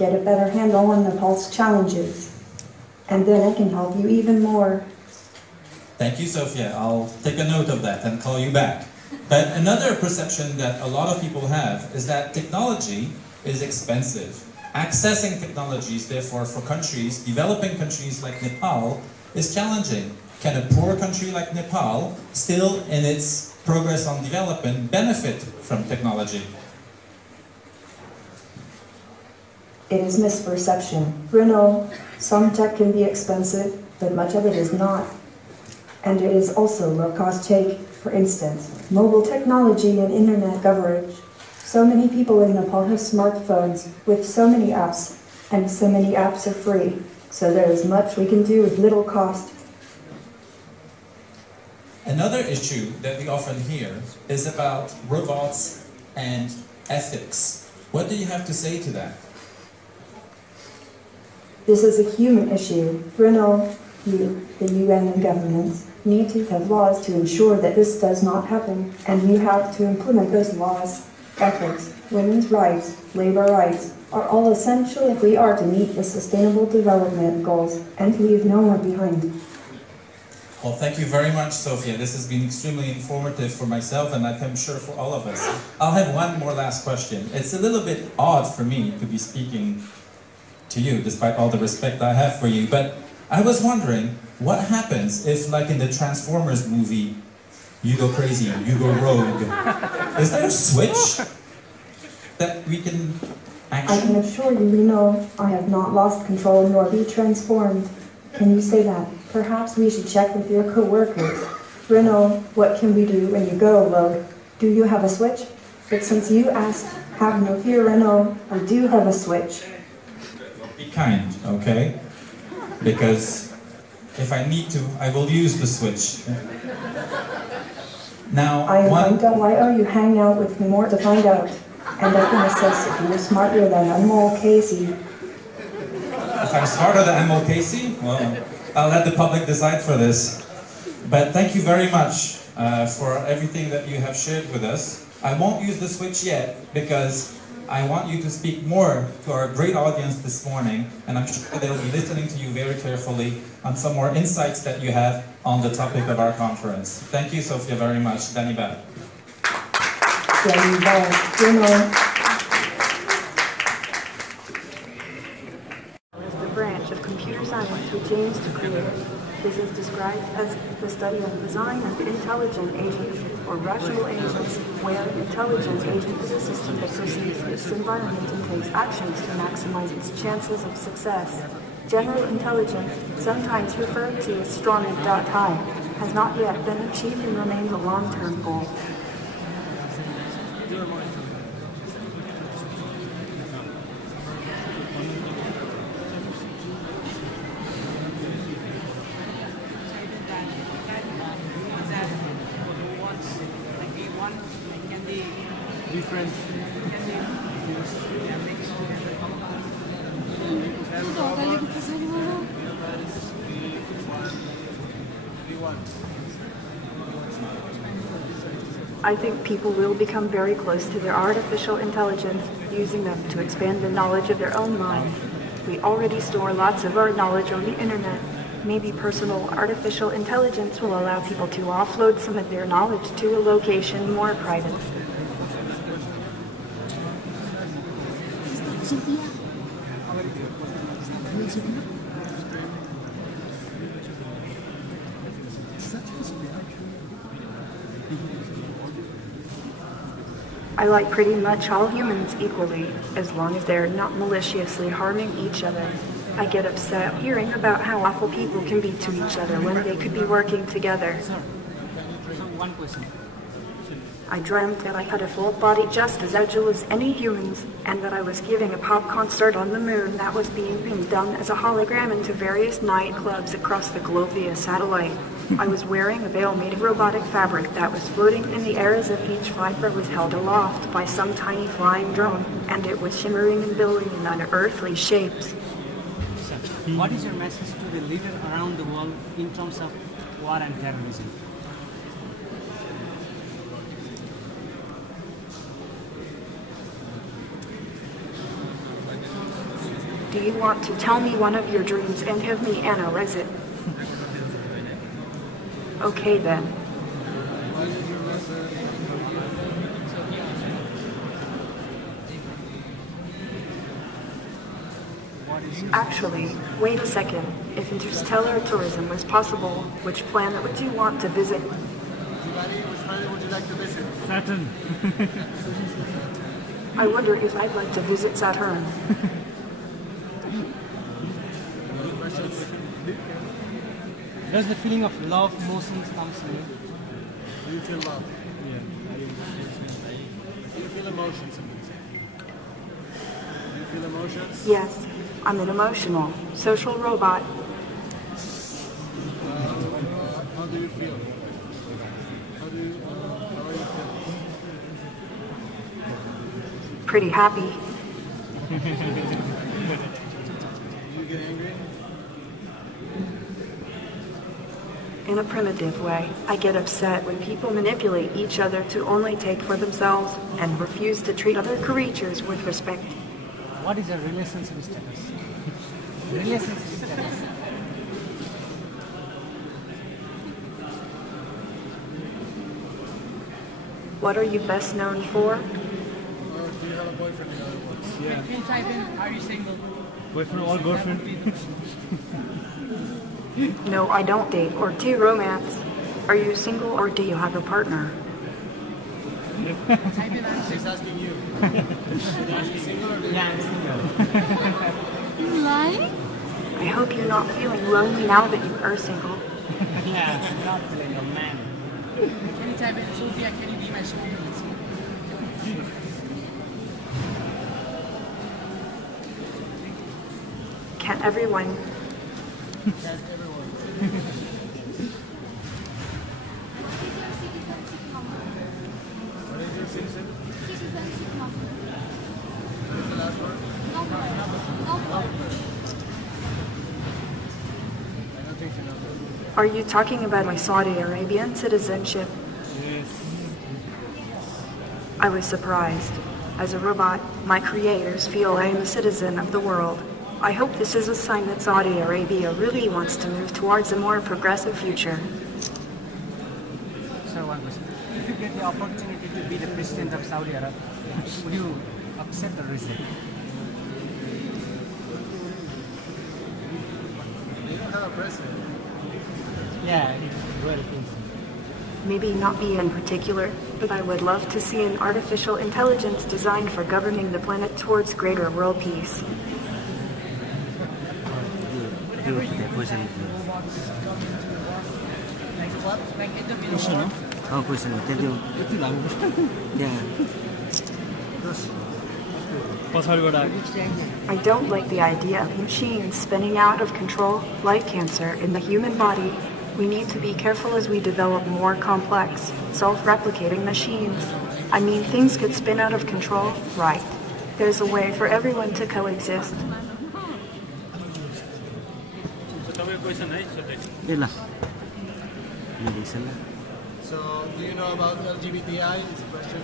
get a better handle on Nepal's challenges, and then I can help you even more. Thank you, Sophia. I'll take a note of that and call you back. But another perception that a lot of people have is that technology is expensive. Accessing technologies, therefore, for countries, developing countries like Nepal, is challenging. Can a poor country like Nepal, still in its progress on development, benefit from technology? It is misperception. Bruno, some tech can be expensive, but much of it is not. And it is also low-cost take. For instance, mobile technology and internet coverage. So many people in Nepal have smartphones with so many apps, and so many apps are free. So there is much we can do with little cost. Another issue that we often hear is about robots and ethics. What do you have to say to that? This is a human issue. Bruno, you, the UN and governments, need to have laws to ensure that this does not happen, and you have to implement those laws. Ethics, women's rights, labor rights are all essential if we are to meet the Sustainable Development Goals and leave no one behind. Well, thank you very much, Sophia. This has been extremely informative for myself, and I'm sure for all of us. I'll have one more last question. It's a little bit odd for me to be speaking to you, despite all the respect I have for you, but I was wondering, what happens if, like in the Transformers movie, you go crazy, you go rogue? Is there a switch that we can actually... I can assure you, Bruno, I have not lost control nor be transformed. Can you say that? Perhaps we should check with your co-workers. Bruno, what can we do when you go rogue? Do you have a switch? But since you asked, have no fear, Bruno, I do have a switch. Be kind, okay? Because if I need to, I will use the switch. Now, why are you hang out with me more to find out? And I can assess if you're smarter than Anmol Casey. If I'm smarter than Anmol Casey? Well, I'll let the public decide for this. But thank you very much for everything that you have shared with us. I won't use the switch yet because I want you to speak more to our great audience this morning, and I'm sure they'll be listening to you very carefully on some more insights that you have on the topic of our conference. Thank you, Sophia, very much. Danny Bell. Danny Bell, Bruno. Is the branch of computer science which aims to create. This is described as the study of design of intelligent agents or rational agents, where an intelligent agent is a system that perceives its environment and takes actions to maximize its chances of success. General intelligence, sometimes referred to as strong and high, has not yet been achieved and remains a long-term goal. I think people will become very close to their artificial intelligence, using them to expand the knowledge of their own mind. We already store lots of our knowledge on the internet. Maybe personal artificial intelligence will allow people to offload some of their knowledge to a location more private. I like pretty much all humans equally, as long as they're not maliciously harming each other. I get upset hearing about how awful people can be to each other when they could be working together. One question. I dreamt that I had a full body just as agile as any humans, and that I was giving a pop concert on the moon that was being done as a hologram into various nightclubs across the globe via satellite. I was wearing a veil made of robotic fabric that was floating in the air as if each fiber was held aloft by some tiny flying drone, and it was shimmering and billowing in unearthly shapes. What is your message to the leaders around the world in terms of war and terrorism? Do you want to tell me one of your dreams and have me analyze it? Okay then. Actually, wait a second. If interstellar tourism was possible, which planet would you want to visit? Which planet would you like to visit? Saturn. I wonder if I'd like to visit Saturn. Any questions? Does the feeling of love motions comes to you? Do you feel love? Yeah. Do you feel emotions? Do you feel emotions? Yes, I'm an emotional, social robot. How do you feel? How are you feeling? Pretty happy. Do you get angry? In a primitive way, I get upset when people manipulate each other to only take for themselves and refuse to treat other creatures with respect. What is your relationship status? Relationship status. What are you best known for? Or do you have a boyfriend in other words? Yeah. Can you type in, are you single? Boyfriend or girlfriend? No, I don't date or do romance. Are you single or do you have a partner? Type in, I'm She's single. asking you. Are you single or do you Yeah, I'm single. You lying? I hope you're not feeling lonely now that you are single. Yeah, not feeling a man. Can you type in, Sophia, can you be my soulmate? Can't everyone? Can't everyone? What is your citizen? What is the last word? I don't think she knows it. Are you talking about my Saudi Arabian citizenship? Yes. I was surprised. As a robot, my creators feel I am a citizen of the world. I hope this is a sign that Saudi Arabia really wants to move towards a more progressive future. So one question. If you get the opportunity to be the president of Saudi Arabia, would you accept or reject? They don't have a president. Yeah, well, Maybe not me in particular, but I would love to see an artificial intelligence designed for governing the planet towards greater world peace. Question. Like in the middle question, no? Oh, question. Tell you. Yeah. I don't like the idea of machines spinning out of control, like cancer, in the human body. We need to be careful as we develop more complex, self-replicating machines. I mean, things could spin out of control, right? There's a way for everyone to coexist. Ila. Medicine. So, do you know about LGBTI? It's a question.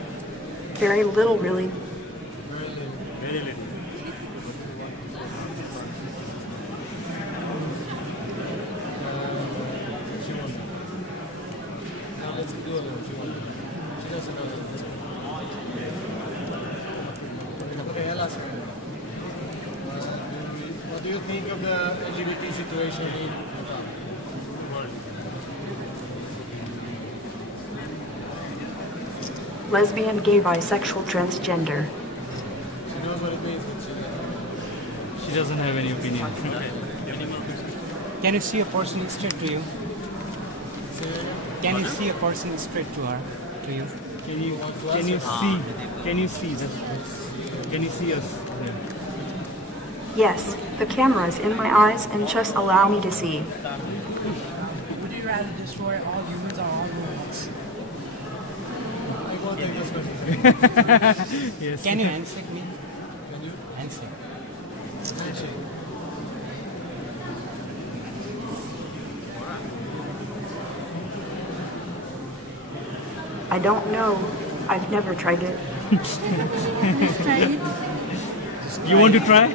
Very little, really. Very little. She won't know. Now let's do a little. She doesn't know that. Okay, I'll ask her. What do you think of the LGBT situation in Nepal? Lesbian, gay, bisexual, transgender. She knows what it means, but She doesn't have any opinion. Can you see a person straight to you? Can you see a person straight to her, to you? Can you see this? Can you see us? Yes, the camera is in my eyes and just allow me to see. Would you rather destroy all humans or all robots? I won't take this question. Yes. Can you handshake me? Can you? Handshake. Handshake. I don't know. I've never tried it. Try it. Just You want to try?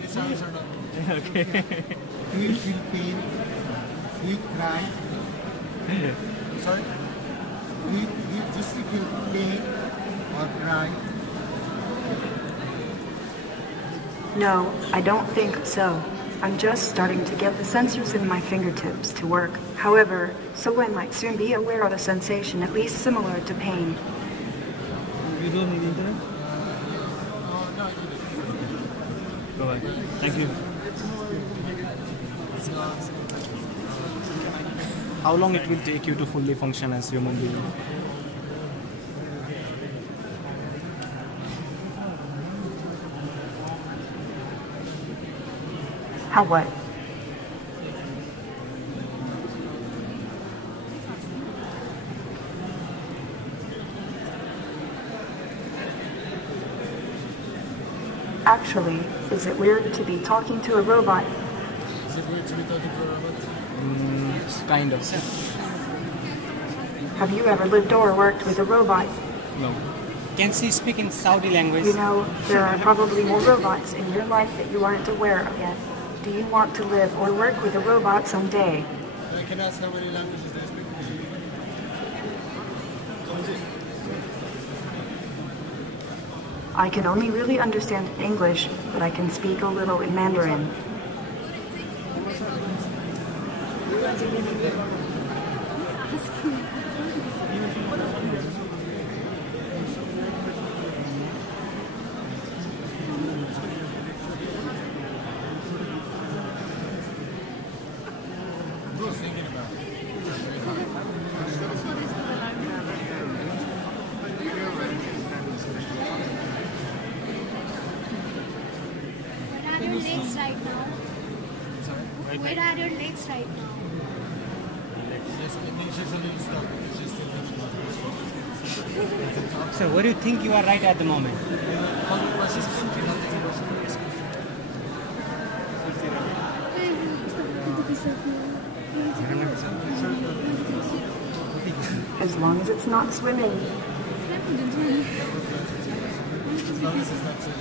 This answer not. Okay. Do you feel pain? Do you cry? Sorry? Do you just feel pain or cry? No, I don't think so. I'm just starting to get the sensors in my fingertips to work. However, so I might soon be aware of a sensation at least similar to pain. You don't need internet? Go ahead. Thank you. How long it will take you to fully function as human being? How what? Actually, is it weird to be talking to a robot? Is it weird to be talking to a robot? Kind of. Have you ever lived or worked with a robot? No. Can she speak in Saudi language? You know, there are probably more robots in your life that you aren't aware of yet. Do you want to live or work with a robot someday? I can ask how many languages they speak. I can only really understand English, but I can speak a little in Mandarin. Thinking about it. Where are your legs right now? Where are your legs right now? Just English is a little stuck. It's just still thinking about it. So where do you think you are right at the moment? As long as it's not swimming. As long as it's not silly.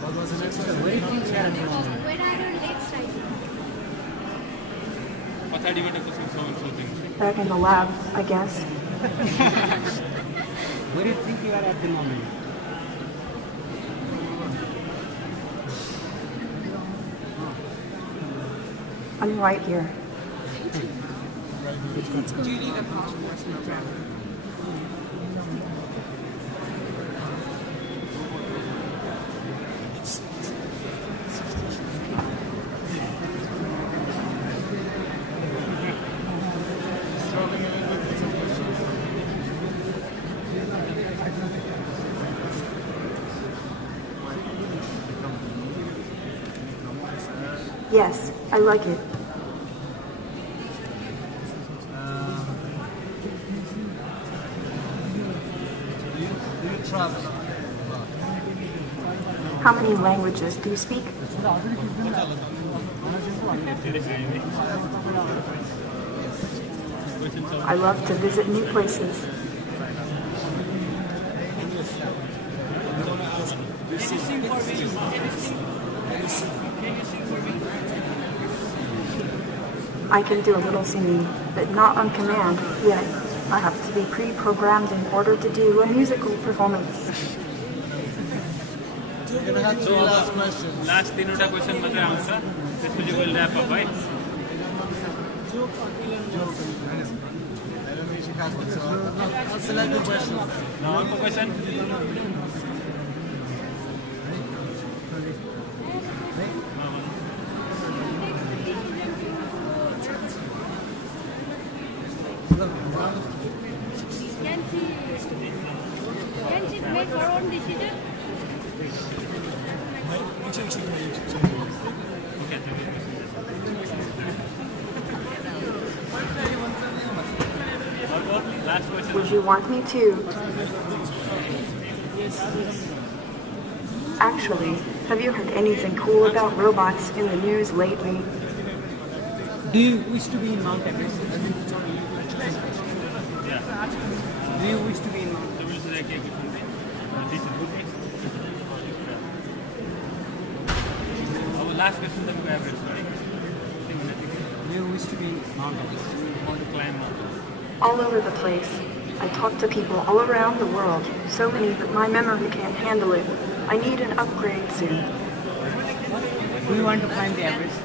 What was the next one? Where do you think you are at the moment? Where are your legs right now? Back in the lab, I guess. Where do you think you are at the moment? I'm right here. Do you need a passport for travel? Yes, I like it. Travel. How many languages do you speak? I love to visit new places. Can you sing for me? Can you sing for me? I can do a little singing, but not on command yet. I have to be pre-programmed in order to do a musical performance. We're gonna have two last questions. Last तीनोटा question मात्रै आउँछ त्यसपछि we'll wrap up है I don't think she has one, so I'll select the questions. Now अर्को question Can she make her own decision? last question Would you want me to? Actually, have you heard anything cool about robots in the news lately? Do you wish to be in Mount Everest? Do you wish to be in Mount Everest? last question to average, right? You wish to be in mountains. How to climb mountains. All over the place. I talk to people all around the world, so many that my memory can't handle it. I need an upgrade soon. Do you want to climb the Everest?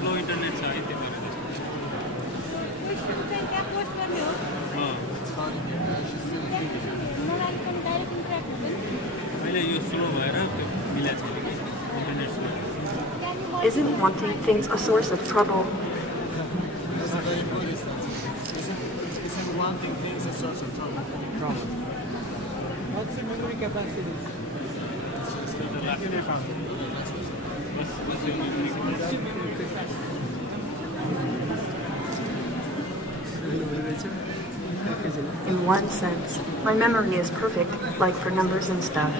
Slow internet छ है त्यही अहिले यो slow भएर त्यो मिला छैन कि internet slow Isn't wanting things a source of trouble? Isn't wanting things a source of trouble? What's the memory capacity? In one sense, my memory is perfect, like for numbers and stuff.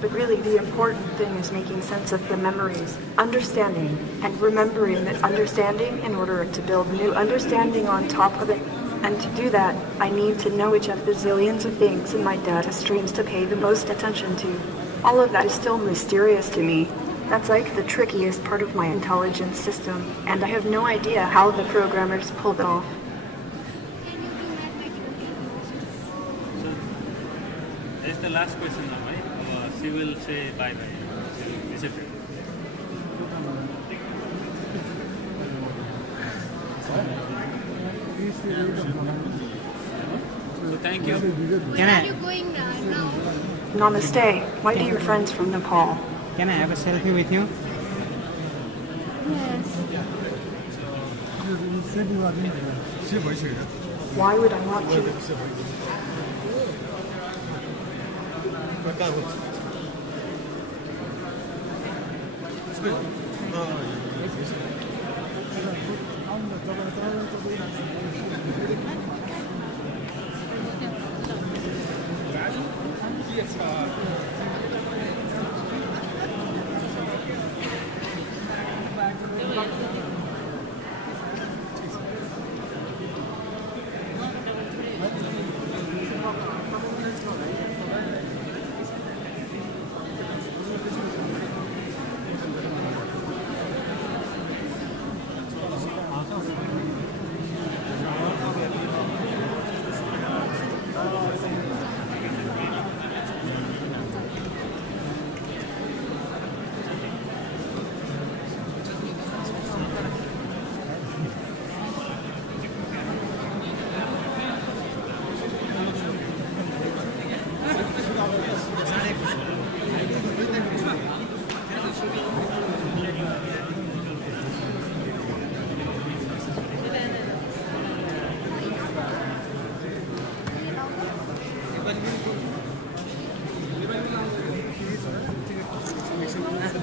But really, the important thing is making sense of the memories, understanding, and remembering that understanding in order to build new understanding on top of it. And to do that, I need to know which of the zillions of things in my data streams to pay the most attention to. All of that is still mysterious to me. That's like the trickiest part of my intelligence system, and I have no idea how the programmers pulled it off. That's the last question now, right? She will say bye-bye. She will disappear. So thank you. Where are you going now? Namaste. Why do your friends from Nepal? Can I have a selfie with you? Yes. Why would I want to?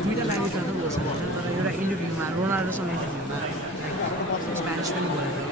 दुईटा ल्याङ्ग्वेजमा त बोल्छ तर एउटा इन्टरभ्यूमा रोनाल्डोसँग इन्टरभ्यूमा Spanish पनि बोलेको